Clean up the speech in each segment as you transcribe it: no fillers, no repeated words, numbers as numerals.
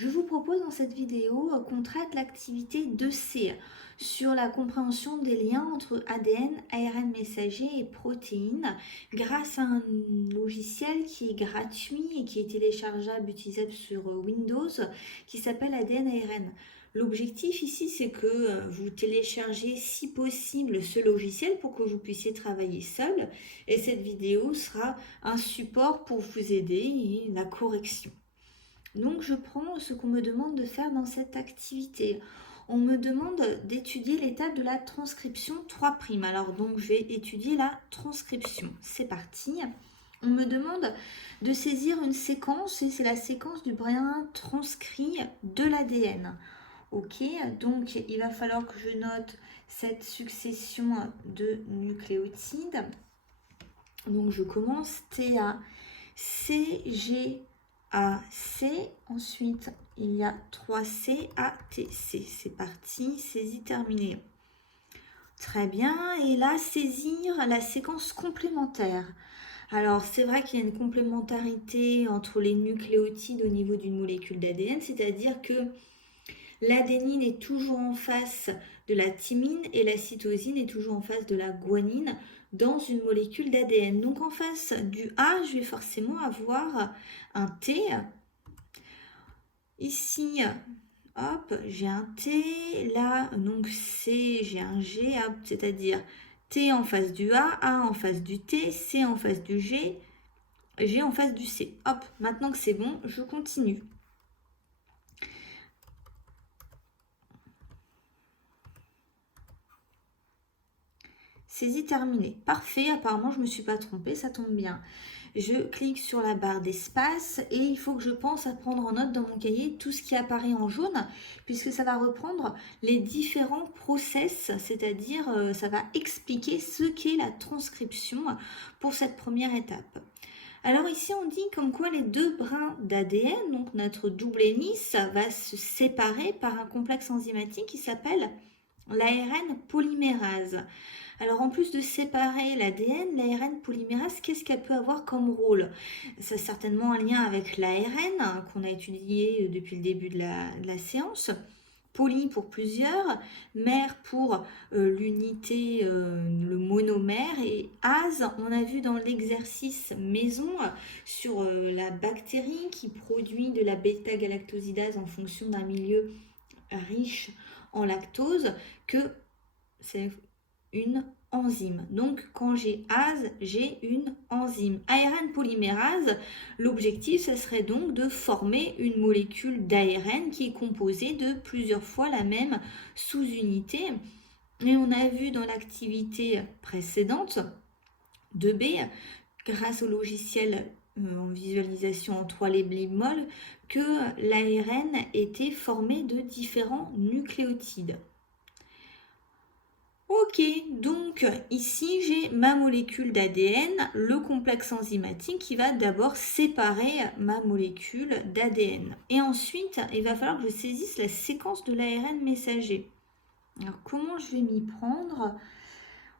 Je vous propose dans cette vidéo qu'on traite l'activité 2C sur la compréhension des liens entre ADN, ARN messager et protéines grâce à un logiciel qui est gratuit et qui est téléchargeable, utilisable sur Windows, qui s'appelle ADN ARN. L'objectif ici, c'est que vous téléchargez si possible ce logiciel pour que vous puissiez travailler seul, et cette vidéo sera un support pour vous aider et la correction. Donc je prends ce qu'on me demande de faire dans cette activité. On me demande d'étudier l'étape de la transcription 3'. Alors donc je vais étudier la transcription. C'est parti. On me demande de saisir une séquence et c'est la séquence du brin transcrit de l'ADN. Ok, donc il va falloir que je note cette succession de nucléotides. Donc je commence TA, CG, AC, ensuite il y a 3C, ATC. C'est parti, saisie terminée. Très bien, et là, saisir la séquence complémentaire. Alors, c'est vrai qu'il y a une complémentarité entre les nucléotides au niveau d'une molécule d'ADN, c'est-à-dire que l'adénine est toujours en face de la thymine et la cytosine est toujours en face de la guanine dans une molécule d'ADN. Donc en face du A, je vais forcément avoir un T. Ici, hop, j'ai un T. Là, donc C, j'ai un G, c'est-à-dire T en face du A en face du T, C en face du G en face du C. Hop, maintenant que c'est bon, je continue. Saisie terminée. Parfait, apparemment je ne me suis pas trompée, ça tombe bien. Je clique sur la barre d'espace et il faut que je pense à prendre en note dans mon cahier tout ce qui apparaît en jaune puisque ça va reprendre les différents process, c'est-à-dire ça va expliquer ce qu'est la transcription pour cette première étape. Alors ici on dit comme quoi les deux brins d'ADN, donc notre double hélice, va se séparer par un complexe enzymatique qui s'appelle l'ARN polymérase. Alors en plus de séparer l'ADN, l'ARN polymérase, qu'est-ce qu'elle peut avoir comme rôle? Ça a certainement un lien avec l'ARN qu'on a étudié depuis le début de la séance. Poly pour plusieurs, mère pour l'unité, le monomère, et ase, on a vu dans l'exercice maison sur la bactérie qui produit de la bêta-galactosidase en fonction d'un milieu riche en lactose, que c'est une enzyme. Donc, quand j'ai ase, j'ai une enzyme. ARN polymérase, l'objectif, ce serait donc de former une molécule d'ARN qui est composée de plusieurs fois la même sous-unité. Et on a vu dans l'activité précédente, 2B, grâce au logiciel en visualisation en 3 libmol, que l'ARN était formé de différents nucléotides. Ok, donc ici j'ai ma molécule d'ADN, le complexe enzymatique qui va d'abord séparer ma molécule d'ADN. Et ensuite, il va falloir que je saisisse la séquence de l'ARN messager. Alors comment je vais m'y prendre?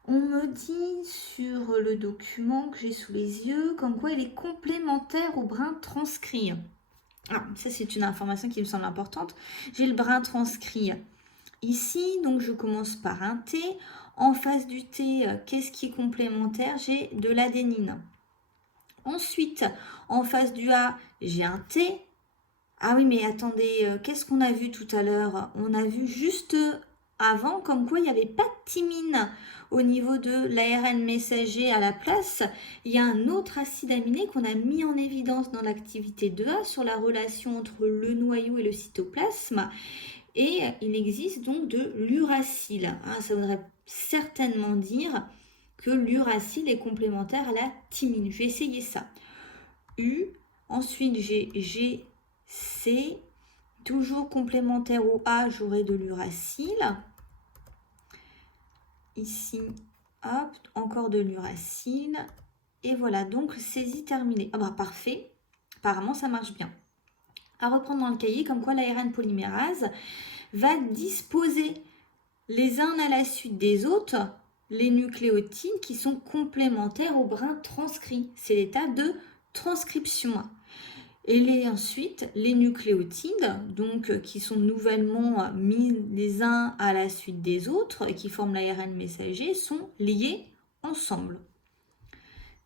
On me dit sur le document que j'ai sous les yeux comme quoi il est complémentaire au brin transcrit. Alors ça c'est une information qui me semble importante. J'ai le brin transcrit ici, donc je commence par un T. En face du T, qu'est-ce qui est complémentaire? J'ai de l'adénine. Ensuite, en face du A, j'ai un T. Ah oui, mais attendez, qu'est-ce qu'on a vu tout à l'heure? On a vu juste avant comme quoi il n'y avait pas de thymine au niveau de l'ARN messager à la place. Il y a un autre acide aminé qu'on a mis en évidence dans l'activité 2A sur la relation entre le noyau et le cytoplasme. Et il existe donc de l'uracile. Ça voudrait certainement dire que l'uracile est complémentaire à la thymine. Je vais essayer ça. U, ensuite j'ai G, C, toujours complémentaire au A, j'aurai de l'uracile. Ici, hop, encore de l'uracile. Et voilà, donc saisie terminée. Ah bah parfait, apparemment ça marche bien. À reprendre dans le cahier, comme quoi l'ARN polymérase va disposer les uns à la suite des autres les nucléotides qui sont complémentaires au brin transcrit. C'est l'état de transcription. Et ensuite, les nucléotides, donc qui sont nouvellement mis les uns à la suite des autres et qui forment l'ARN messager, sont liés ensemble.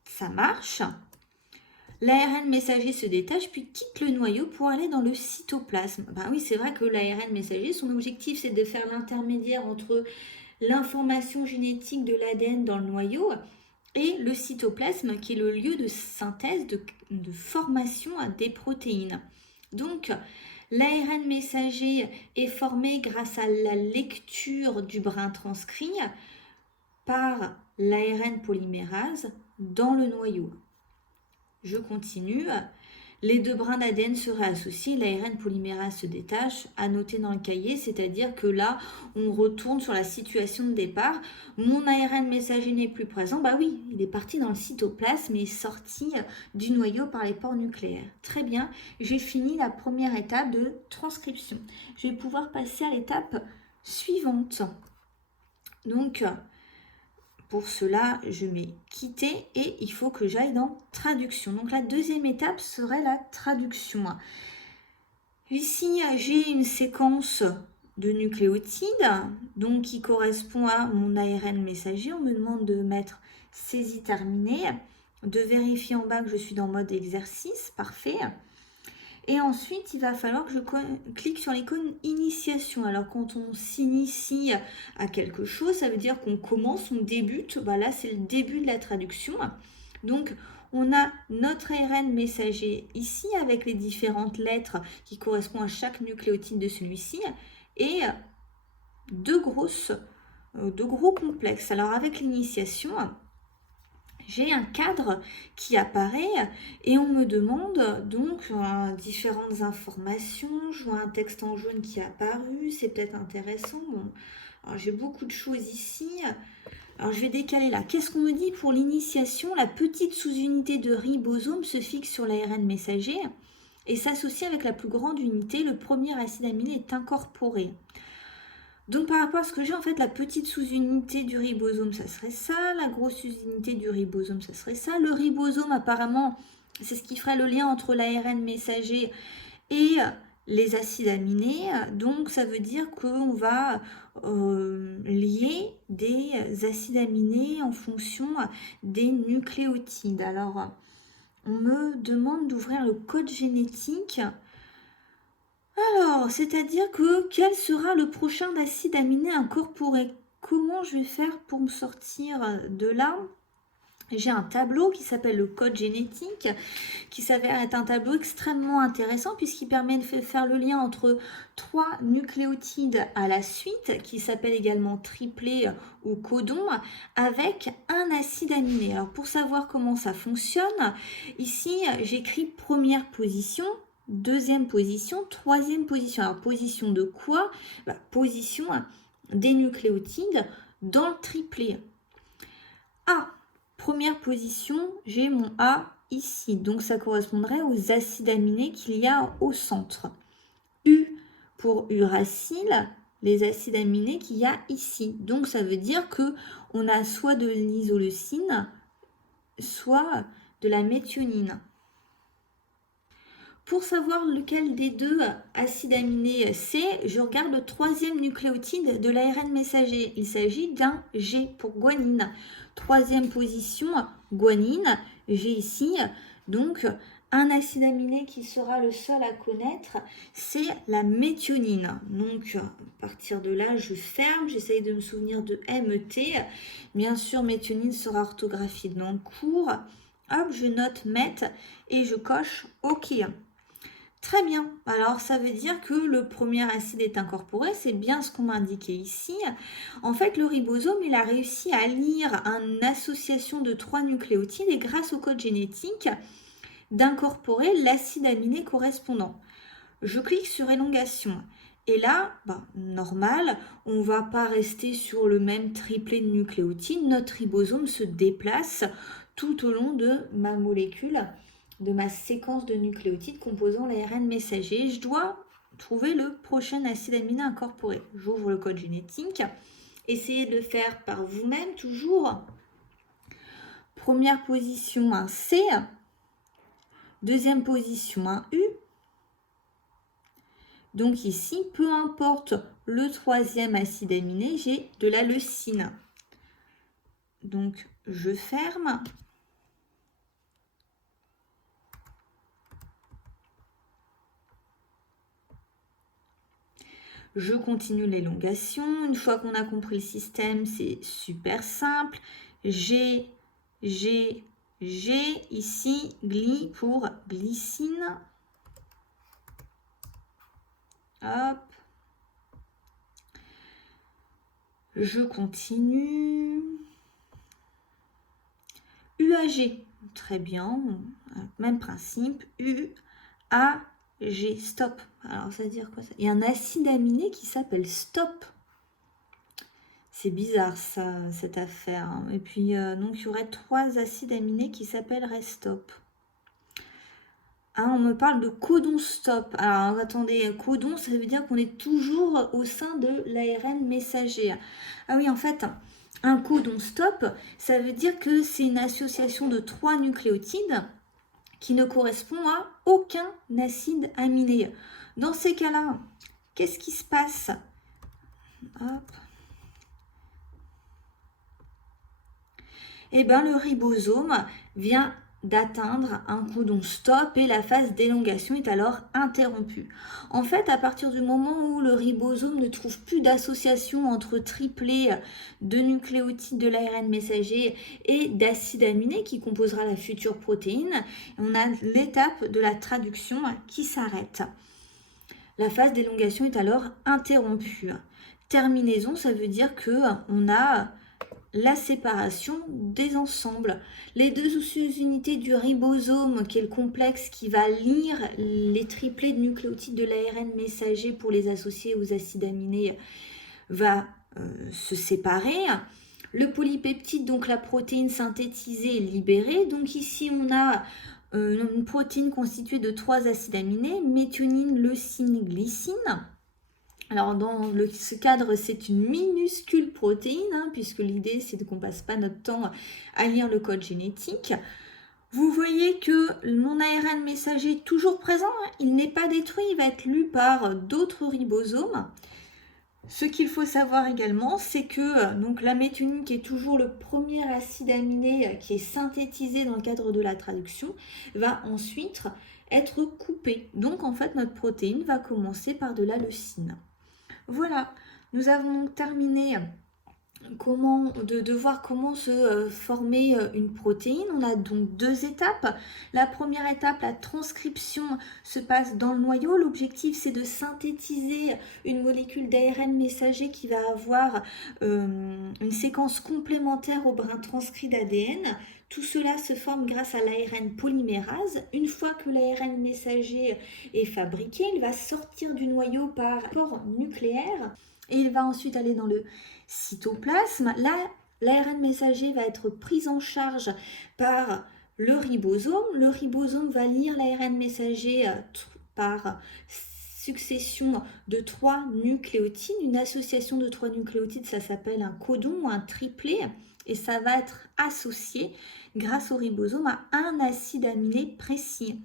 Ça marche. L'ARN messager se détache puis quitte le noyau pour aller dans le cytoplasme. Ben oui, c'est vrai que l'ARN messager, son objectif, c'est de faire l'intermédiaire entre l'information génétique de l'ADN dans le noyau et le cytoplasme qui est le lieu de synthèse, de formation des protéines. Donc, l'ARN messager est formé grâce à la lecture du brin transcrit par l'ARN polymérase dans le noyau. Je continue. Les deux brins d'ADN seraient associés, l'ARN polymérase se détache, à noter dans le cahier, c'est-à-dire que là, on retourne sur la situation de départ. Mon ARN messager n'est plus présent, bah oui, il est parti dans le cytoplasme et est sorti du noyau par les pores nucléaires. Très bien, j'ai fini la première étape de transcription. Je vais pouvoir passer à l'étape suivante. Donc, pour cela, je mets quitter et il faut que j'aille dans traduction. Donc la deuxième étape serait la traduction. Ici, j'ai une séquence de nucléotides donc qui correspond à mon ARN messager. On me demande de mettre saisie terminée, de vérifier en bas que je suis dans mode exercice. Parfait. Et ensuite, il va falloir que je clique sur l'icône initiation. Alors, quand on s'initie à quelque chose, ça veut dire qu'on commence, on débute. Bah là, c'est le début de la traduction. Donc, on a notre ARN messager ici avec les différentes lettres qui correspondent à chaque nucléotide de celui-ci et deux gros complexes. Alors, avec l'initiation, j'ai un cadre qui apparaît et on me demande donc différentes informations. Je vois un texte en jaune qui est apparu, c'est peut-être intéressant. Bon, alors j'ai beaucoup de choses ici. Alors je vais décaler là. Qu'est-ce qu'on me dit pour l'initiation? La petite sous-unité de ribosome se fixe sur l'ARN messager et s'associe avec la plus grande unité. Le premier acide aminé est incorporé. Donc par rapport à ce que j'ai, en fait, la petite sous-unité du ribosome, ça serait ça. La grosse sous-unité du ribosome, ça serait ça. Le ribosome, apparemment, c'est ce qui ferait le lien entre l'ARN messager et les acides aminés. Donc ça veut dire qu'on va lier des acides aminés en fonction des nucléotides. Alors, on me demande d'ouvrir le code génétique. Alors, c'est-à-dire que quel sera le prochain acide aminé incorporé? Comment je vais faire pour me sortir de là? J'ai un tableau qui s'appelle le code génétique, qui s'avère être un tableau extrêmement intéressant puisqu'il permet de faire le lien entre trois nucléotides à la suite, qui s'appelle également triplet ou codon, avec un acide aminé. Alors, pour savoir comment ça fonctionne, ici, j'écris première position, deuxième position, troisième position. Alors, position de quoi? Position des nucléotides dans le triplet. A, première position, j'ai mon A ici. Donc, ça correspondrait aux acides aminés qu'il y a au centre. U, pour uracile, les acides aminés qu'il y a ici. Donc, ça veut dire qu'on a soit de l'isoleucine, soit de la méthionine. Pour savoir lequel des deux acides aminés c'est, je regarde le troisième nucléotide de l'ARN messager. Il s'agit d'un G pour guanine. Troisième position, guanine. J'ai ici donc un acide aminé qui sera le seul à connaître, c'est la méthionine. Donc à partir de là, je ferme, j'essaye de me souvenir de MET. Bien sûr, méthionine sera orthographiée dans le cours. Hop, je note MET et je coche OK. Très bien, alors ça veut dire que le premier acide est incorporé, c'est bien ce qu'on m'a indiqué ici. En fait, le ribosome, il a réussi à lire une association de trois nucléotides et grâce au code génétique, d'incorporer l'acide aminé correspondant. Je clique sur élongation. Et là, normal, on ne va pas rester sur le même triplet de nucléotides. Notre ribosome se déplace tout au long de ma molécule, de ma séquence de nucléotides composant l'ARN messager. Je dois trouver le prochain acide aminé incorporé. J'ouvre le code génétique. Essayez de le faire par vous-même toujours. Première position, un C. Deuxième position, un U. Donc ici, peu importe le troisième acide aminé, j'ai de la leucine. Donc je ferme. Je continue l'élongation. Une fois qu'on a compris le système, c'est super simple. G, ici, gly pour glycine. Hop. Je continue. UAG, très bien, même principe. UAG, stop. Alors, ça veut dire quoi ça? Il y a un acide aminé qui s'appelle stop. C'est bizarre, ça, cette affaire. Et puis, donc, il y aurait 3 acides aminés qui s'appelleraient stop. Ah, on me parle de codon stop. Alors, attendez, codon, ça veut dire qu'on est toujours au sein de l'ARN messager. Ah oui, en fait, un codon stop, ça veut dire que c'est une association de 3 nucléotides qui ne correspond à aucun acide aminé. Dans ces cas-là, qu'est-ce qui se passe? Hop. Eh bien, le ribosome vient d'atteindre un codon stop et la phase d'élongation est alors interrompue. En fait, à partir du moment où le ribosome ne trouve plus d'association entre triplés de nucléotides de l'ARN messager et d'acides aminés qui composera la future protéine, on a l'étape de la traduction qui s'arrête. La phase d'élongation est alors interrompue. Terminaison, ça veut dire qu'on a la séparation des ensembles. Les 2 sous-unités du ribosome, qui est le complexe qui va lire les triplés de nucléotides de l'ARN messager pour les associer aux acides aminés, va se séparer. Le polypeptide, donc la protéine synthétisée, est libérée. Donc ici, on a une protéine constituée de 3 acides aminés, méthionine, leucine, glycine. Alors dans ce cadre, c'est une minuscule protéine, puisque l'idée c'est qu'on ne passe pas notre temps à lire le code génétique. Vous voyez que mon ARN messager est toujours présent, il n'est pas détruit, il va être lu par d'autres ribosomes. Ce qu'il faut savoir également, c'est que donc, la méthionine, qui est toujours le premier acide aminé qui est synthétisé dans le cadre de la traduction, va ensuite être coupée. Donc en fait, notre protéine va commencer par de la leucine. Voilà, nous avons terminé de voir comment se former une protéine. On a donc 2 étapes. La première étape, la transcription, se passe dans le noyau. L'objectif, c'est de synthétiser une molécule d'ARN messager qui va avoir une séquence complémentaire au brin transcrit d'ADN. Tout cela se forme grâce à l'ARN polymérase. Une fois que l'ARN messager est fabriqué, il va sortir du noyau par port nucléaire et il va ensuite aller dans le cytoplasme. Là, l'ARN messager va être pris en charge par le ribosome. Le ribosome va lire l'ARN messager par succession de 3 nucléotides. Une association de 3 nucléotides, ça s'appelle un codon ou un triplet. Et ça va être associé grâce au ribosome à un acide aminé précis.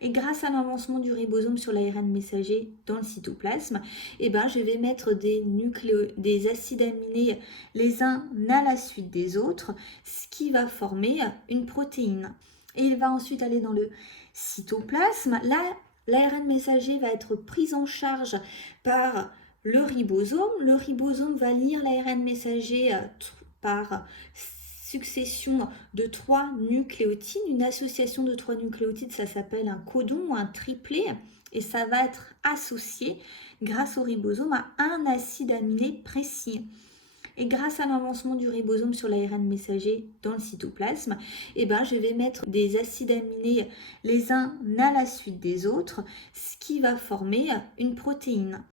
Et grâce à l'avancement du ribosome sur l'ARN messager dans le cytoplasme, je vais mettre des acides aminés les uns à la suite des autres, ce qui va former une protéine. Et il va ensuite aller dans le cytoplasme. Là, l'ARN messager va être pris en charge par le ribosome. Le ribosome va lire l'ARN messager par succession de 3 nucléotides. Une association de 3 nucléotides, ça s'appelle un codon ou un triplet. Et ça va être associé grâce au ribosome à un acide aminé précis. Et grâce à l'avancement du ribosome sur l'ARN messager dans le cytoplasme, je vais mettre des acides aminés les uns à la suite des autres, ce qui va former une protéine.